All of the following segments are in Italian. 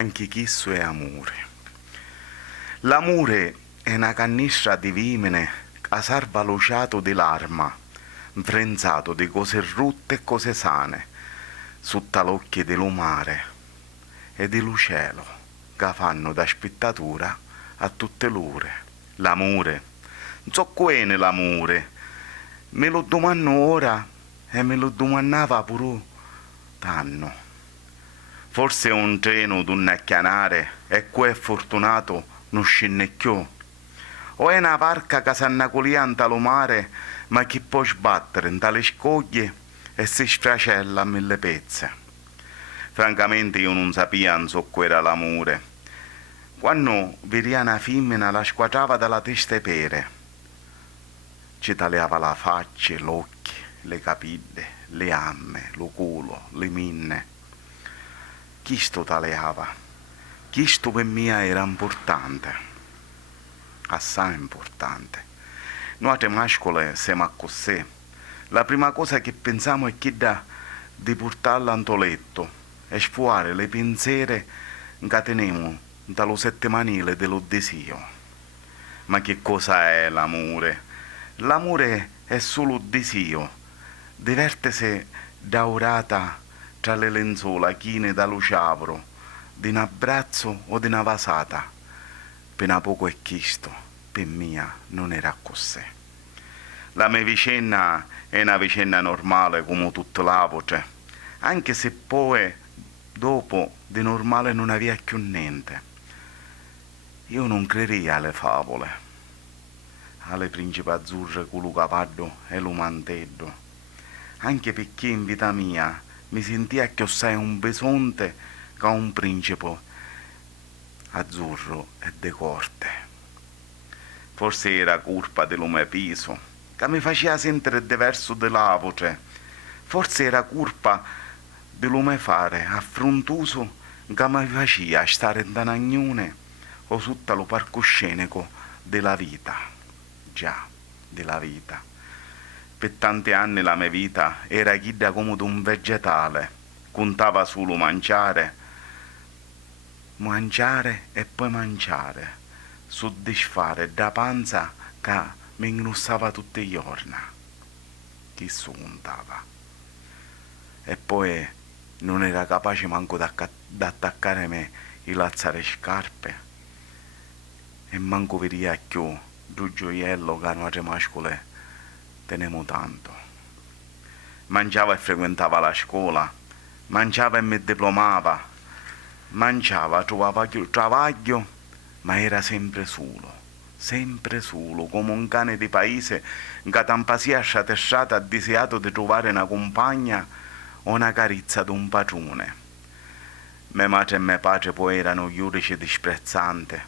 Anche chisso è amore. L'amore è una cannistra di vimene a sarva luciato di l'arma, infrenzato di cose rutte e cose sane, sotto l'occhio dello mare e dello cielo, che fanno da spettatura a tutte l'ore. L'amore, non so quene l'amore, me lo domando ora e me lo domandava pure t'anno. Forse un treno d'un chianare e qua è fortunato non scennecchiò. O è una barca che s'annacolia in talo mare ma che può sbattere in tale scoglie e si sfracella a mille pezze. Francamente io non sapia non so era l'amore. Quando vedia una femmina la squadrava dalla testa e pere. Ci tagliava la faccia, gli occhi, le capille, le amme, lo culo, le minne. Chisto taleava. Chisto per me era importante, assai importante. Noi altre mascole siamo così. La prima cosa che pensiamo è quella di portarla in letto e sfuare le pensiere che teniamo dallo settimanile dello desio. Ma che cosa è l'amore? L'amore è solo desio, divertese daurata tra le lenzuola chine da luciavro, di un abbraccio o di una vasata. Pena poco è chisto, per mia non era così. La mia vicenda è una vicenda normale come tutte le altre, anche se poi dopo di normale non aveva più niente. Io non crederei alle favole, alle principe azzurre con lo cavallo e lo mantello, anche perché in vita mia mi sentia che assai un besonte che un principe azzurro e de corte. Forse era colpa dello mio peso, che mi faceva sentire diverso dell'avoce. Forse era colpa dello mio fare affrontoso che mi faceva stare in danagnone o sotto lo palcoscenico della vita. Già, della vita. Per tanti anni la mia vita era chida come un vegetale, contava solo mangiare, mangiare e poi mangiare, soddisfare da panza che mi ingrussava tutti i giorni. Chi si contava? E poi non era capace manco d'attaccare me i lazzare scarpe e manco vedia più due gioiello che noi mascole teniamo tanto. Mangiava e frequentava la scuola, mangiava e mi diplomava, mangiava, trovava travaglio, ma era sempre solo, come un cane di paese che tampasia sciatesciata ha desiato di trovare una compagna o una carizza di un padrone. Mia madre e mio padre poi erano giudici disprezzanti.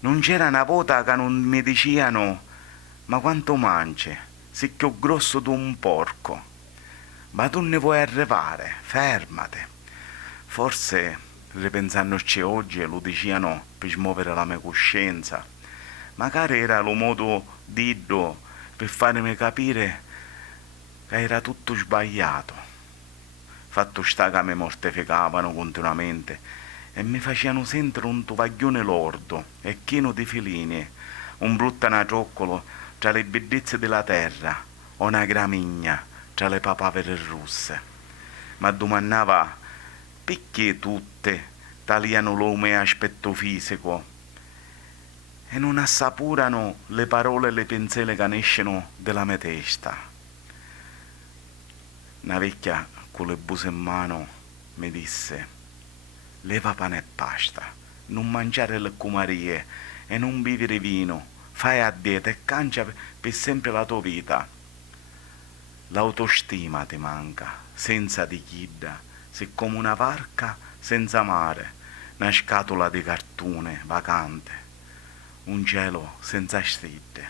Non c'era una volta che non mi dicevano ma quanto mangi? Sei più grosso di un porco. Ma tu ne vuoi arrivare? Fermate. Forse, ripensandoci oggi, lo dicevano per smuovere la mia coscienza. Magari era lo modo d'iddo per farmi capire che era tutto sbagliato. Fatto sta che mi mortificavano continuamente e mi facevano sentire un tovaglione lordo e pieno di filini, un brutto anatroccolo tra le bellezze della terra o una gramigna tra le papavere russe. Ma domandava perché tutte tagliano l'uomo aspetto fisico e non assapurano le parole e le pensiere che escono dalla mia testa. Una vecchia con le buse in mano mi disse leva pane e pasta, non mangiare le cumarie e non bevere vino, fai a dieta e cancia per sempre la tua vita. L'autostima ti manca, senza di chidda, sei come una barca senza mare, una scatola di cartone vacante, un cielo senza stelle.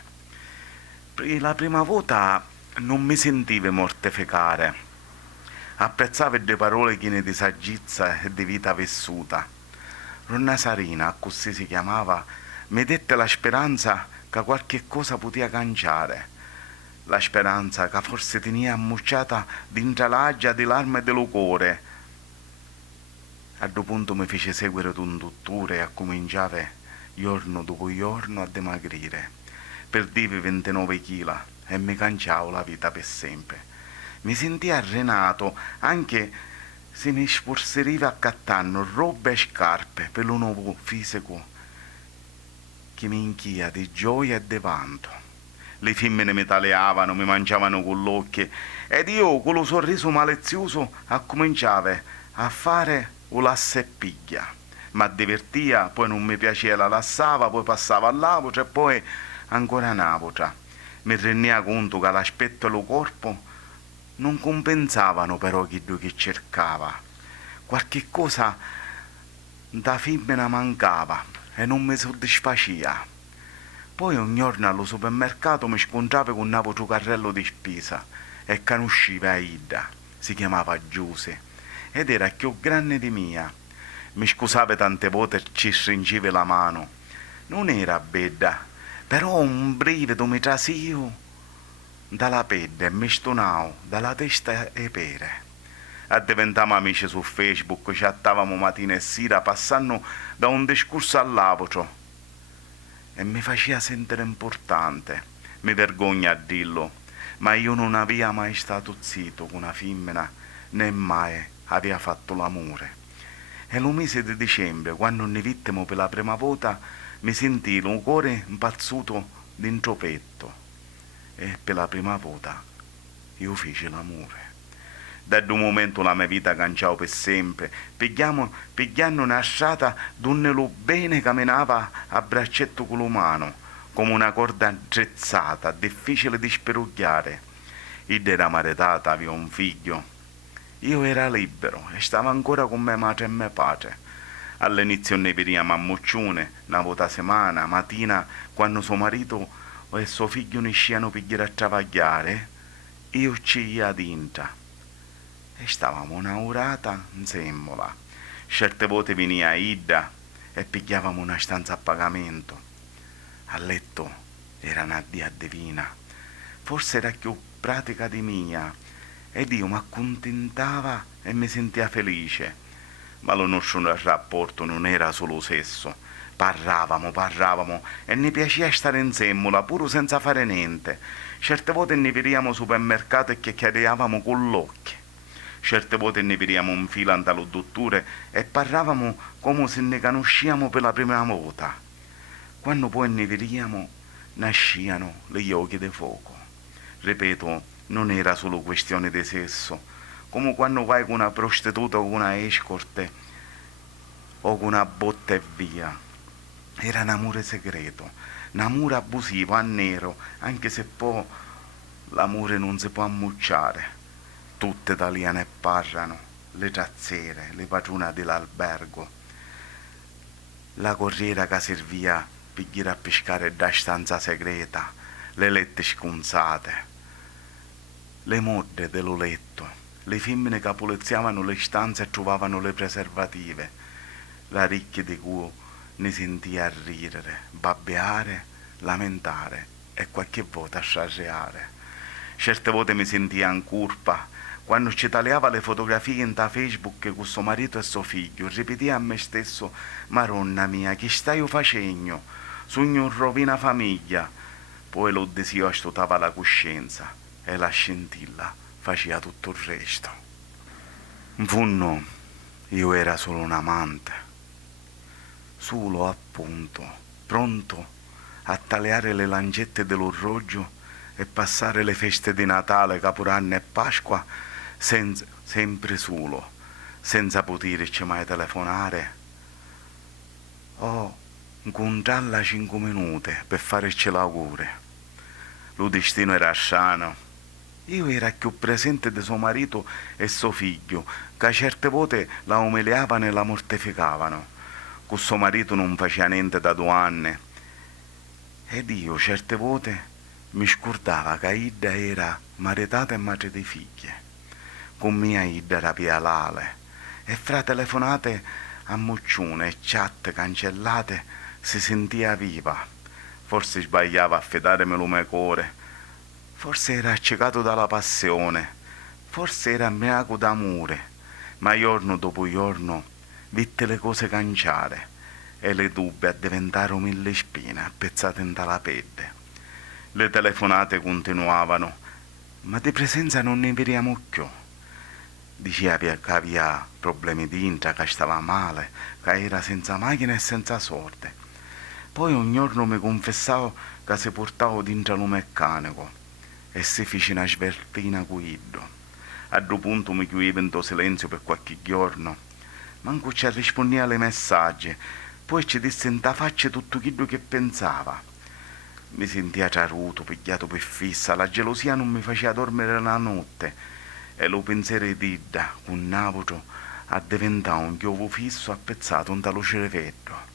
La prima volta non mi sentivo mortificare, apprezzavo le parole piene di saggezza e di vita vissuta. Ronna Sarina, così si chiamava, mi dette la speranza che qualche cosa poteva cambiare. La speranza che forse tenia ammucciata dentro l'aggia di l'arma e del cuore. A due punto mi fece seguire un dottore e cominciava giorno dopo giorno a dimagrire. Perdevo 29 kg e mi canciavo la vita per sempre. Mi sentii arenato anche se mi sforzeriva a cattare robe e scarpe per un nuovo fisico che mi inchia di gioia e di vanto. Le femmine mi taleavano, mi mangiavano con l'occhio ed io con lo sorriso malizioso cominciavo a fare la seppiglia. Ma divertia, poi non mi piaceva, la lassava, poi passava all'altra e poi ancora un'altra. Mi renia conto che l'aspetto e lo corpo non compensavano però quello che cercava. Qualche cosa da femmina mancava e non mi soddisfaceva. Poi un giorno allo supermercato mi scontravo con un altro carrello di spesa e conoscevo Aida, si chiamava Giuse, ed era più grande di mia. Mi scusava tante volte e ci stringeva la mano. Non era bella, però un brivido mi trasio dalla pelle e mi stonavo dalla testa e pere. Diventavamo amici su Facebook, chattavamo mattina e sera, passando da un discorso all'altro e mi faceva sentire importante. Mi vergogno a dirlo, ma io non avevo mai stato zitto con una femmina, né mai aveva fatto l'amore. E lo mese di dicembre, quando ne vittimo per la prima volta, mi sentii il cuore impazzuto dentro petto. E per la prima volta io feci l'amore. Da un momento la mia vita canciò per sempre, pigliando una strada dove lo bene camminava a braccetto con l'umano, come una corda attrezzata, difficile di sperugliare. Id era maritata, aveva un figlio. Io era libero e stavo ancora con mia madre e mio padre. All'inizio ne veniamo a Moccione, una volta a settimana, mattina, quando suo marito e suo figlio ne uscivano per a travagliare, io ci ia dentro. E stavamo una orata insieme. Certe volte veniva Ida e pigliavamo una stanza a pagamento. A letto era una dia divina. Forse era più pratica di mia ed io mi accontentava e mi sentia felice. Ma lo nostro rapporto non era solo sesso. Parlavamo e ne piaceva stare insieme, pure senza fare niente. Certe volte ne vediamo al supermercato e chiacchieravamo con l'occhio. Certe volte ne vediamo in fila dallo dottore e parlavamo come se ne conosciamo per la prima volta. Quando poi ne vediamo, nasciano gli occhi di fuoco. Ripeto, non era solo questione di sesso, come quando vai con una prostituta o con una escort o con una botta e via. Era un amore segreto, un amore abusivo, a nero, anche se poi l'amore non si può ammucciare. Tutte italiane parlano, le razziere, le padrone dell'albergo, la corriera che serviva per ir a pescare da stanza segreta, le lette sconzate, le modde dello letto, le femmine che puliziavano le stanze e trovavano le preservative, la ricchia di cui ne sentia a ridere, babbeare, lamentare e qualche volta sciarreare. Certe volte mi sentia in colpa quando ci tagliava le fotografie in Facebook con suo marito e suo figlio, ripetia a me stesso: Maronna mia, che stai facendo? Sogno rovina famiglia. Poi lo desio astutava la coscienza e la scintilla faceva tutto il resto. In fondo, io era solo un amante, solo appunto, pronto a tagliare le lancette dell'orologio e passare le feste di Natale, Capodanno e Pasqua sempre solo, senza poterci mai telefonare o incontrarla 5 minuti per farci l'augurio. Lo destino era strano. Io era più presente di suo marito e suo figlio, che certe volte la umiliavano e la mortificavano. Con suo marito non faceva niente da 2 anni ed io certe volte mi scordava che Ida era maritata e madre di figlie. Con mia Ida era pialale e fra telefonate a Moccione e chat cancellate si sentiva viva. Forse sbagliava a fidarmi lo mio cuore, forse era accecato dalla passione, forse era miraco d'amore, ma giorno dopo giorno vitte le cose canciare e le dubbie a diventare mille spine appezzate in tala pelle. Le telefonate continuavano, ma di presenza non ne vediamo più. Diceva che aveva problemi di intra, che stava male, che era senza macchina e senza sorte. Poi ogni giorno mi confessavo che si portava dentro lo meccanico e si fece una svertina guido. A due punto mi chiudeva in silenzio per qualche giorno. Manco ci rispondeva alle messaggi, poi ci disse in ta faccia tutto quello che pensava. Mi sentia traruto, pigliato per fissa, la gelosia non mi faceva dormire la notte e lo pensiero di Didda, con Navuto, a diventare un chiovo fisso appezzato in dallo cervello.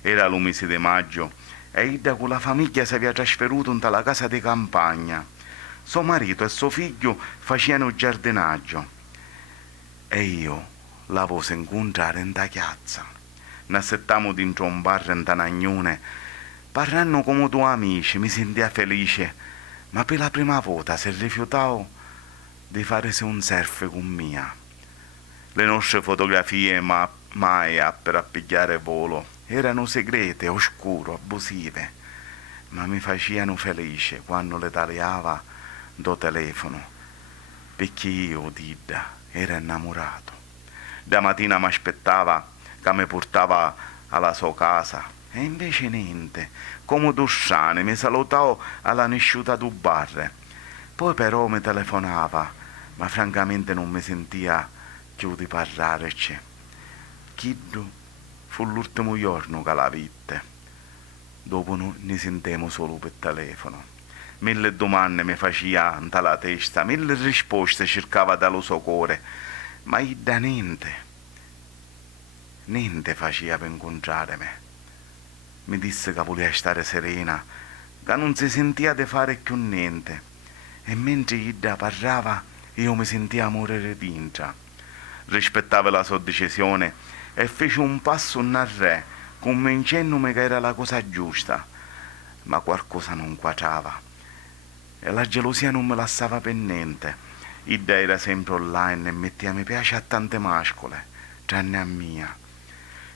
Era lo mese di maggio e Ida con la famiglia si aveva trasferito in dalla casa di campagna. Suo marito e suo figlio facevano giardinaggio e io la voce incontrare in da piazza. Nassettammo dentro un bar in Tanagnone, parlando come due amici, mi sentia felice, ma per la prima volta si rifiutavo di farsi un selfie con mia. Le nostre fotografie mai per appigliare volo erano segrete, oscure, abusive, ma mi facevano felice quando le tagliava do telefono, perché io, Didda, ero innamorato. Da mattina mi aspettava che mi portava alla sua casa e invece niente, come Dussane mi salutava alla nasciuta du bar. Poi però mi telefonava, ma francamente non mi sentia più di parlarci. Chiddu fu l'ultimo giorno che la vitte. Dopo ne sentemmo solo per telefono. Mille domande mi faceva la testa, mille risposte cercava dallo suo cuore, ma da niente faceva per incontrarmi. Mi disse che voleva stare serena, che non si sentiva di fare più niente, e mentre Ida parlava io mi sentia morire dentro. Rispettava la sua decisione e fece un passo in arrè, convincendomi che era la cosa giusta, ma qualcosa non quadrava. E la gelosia non mi lasciava per niente. Ida era sempre online e metteva mi piace a tante mascole, tranne a mia.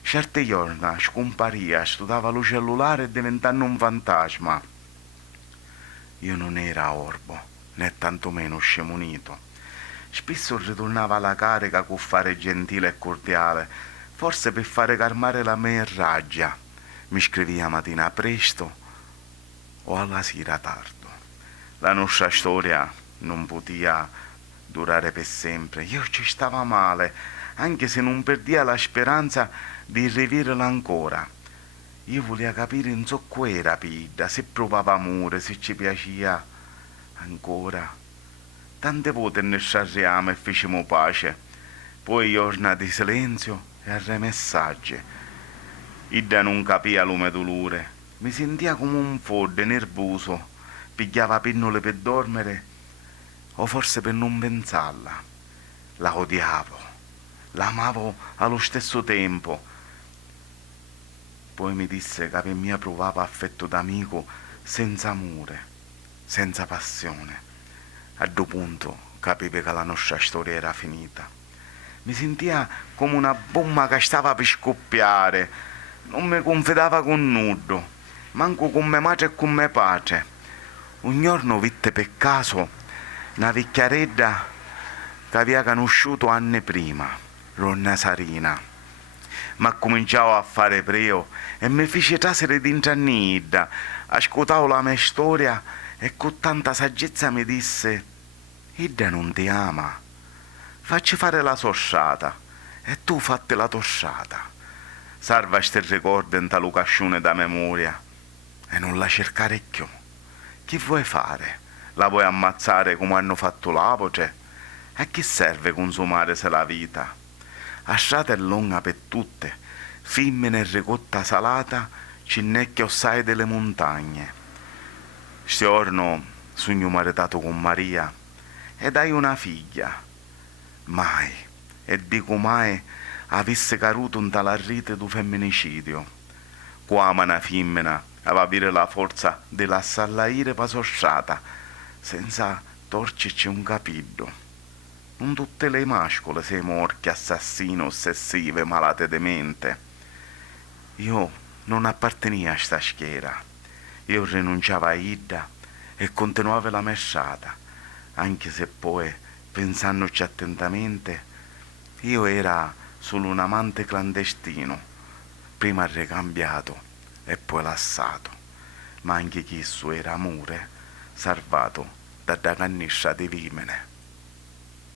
Certe giorni scomparia, studiava lo cellulare diventando un fantasma. Io non era orbo, né tantomeno scemunito. Spesso ritornava alla carica con fare gentile e cordiale, forse per fare calmare la mia rabbia. Mi scriveva mattina presto o alla sera tardi. La nostra storia non poteva durare per sempre. Io ci stava male, anche se non perdia la speranza di riviverla ancora. Io volevo capire in so era Pida, se provava amore, se ci piaceva ancora. Tante volte ne sciarriamo e fecimo pace, poi giornate di silenzio e a messaggi. Ida non capiva lume dolore, mi sentia come un forte nervoso. Pigliava pillole per dormire o forse per non pensarla. La odiavo, la amavo allo stesso tempo. Poi mi disse che per me provava affetto d'amico senza amore, senza passione. A due punto capivo che la nostra storia era finita. Mi sentia come una bomba che stava per scoppiare. Non mi confidava con nudo, manco con mia madre e con mio padre. Un giorno vitte per caso una vecchiaredda che aveva conosciuto anni prima, Ronna Sarina. Ma cominciavo a fare preo e mi fece trasere dentro a Nidda. Ascoltavo la mia storia e con tanta saggezza mi disse: Idda non ti ama, facci fare la sorsata e tu fatti la tossata. Salva ste ricordo in talo cascione da memoria e non la cercare più. Che vuoi fare? La vuoi ammazzare come hanno fatto l'apoce? A che serve consumare se la vita? La strada è lunga per tutte, femmine e ricotta salata, cinnecchia ossai delle montagne. Sti giorno sogno maritato con Maria ed hai una figlia. Mai, e dico mai, avesse caduto in tale rite di femminicidio. Qua una femmina aveva avere la forza di lasciarla ire pasostrata senza torcerci un capito. Non tutte le mascole sei morche, assassine, ossessive, malate di mente. Io non appartenia a sta schiera. Io rinunciavo a Ida e continuavo la mia strada, anche se poi, pensandoci attentamente, io era solo un amante clandestino, prima ricambiato e poi lasciato, ma anche chi era amore, salvato da canniscia di vimene.